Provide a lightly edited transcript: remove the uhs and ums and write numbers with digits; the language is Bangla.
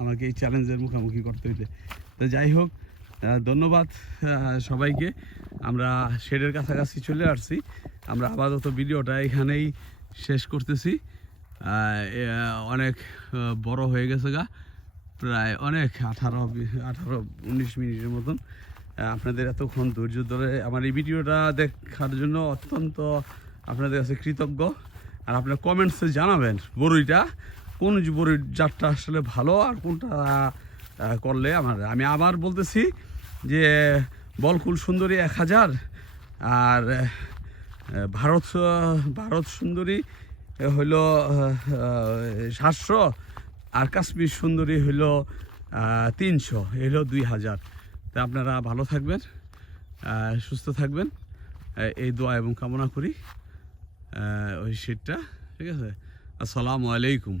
আমাকে এই চ্যালেঞ্জের মুখোমুখি করতে হইতে। তো যাই হোক, ধন্যবাদ সবাইকে। আমরা শেডের কাছাকাছি চলে আসছি। আমরা আপাতত ভিডিওটা এখানেই শেষ করতেছি। অনেক বড় হয়ে গেছে গা, প্রায় অনেক 18-19 মিনিটের মতন। আপনাদের এতক্ষণ ধৈর্য ধরে আমার এই ভিডিওটা দেখার জন্য অত্যন্ত আপনাদের কাছে কৃতজ্ঞ। আর আপনার কমেন্টসে জানাবেন বড়ইটা কোন বড়ির জাতটা আসলে ভালো আর কোনটা করলে আমি আবার বলতেছি যে বলকুল সুন্দরী 1000 আর ভারত সুন্দরী হইল 700 আর কাশ্মীর সুন্দরী হইল 300, হইল 2000। তা আপনারা ভালো থাকবেন, সুস্থ থাকবেন, এই দোয়া এবং কামনা করি ওই শীতটা। ঠিক আছে, আসসালামু আলাইকুম।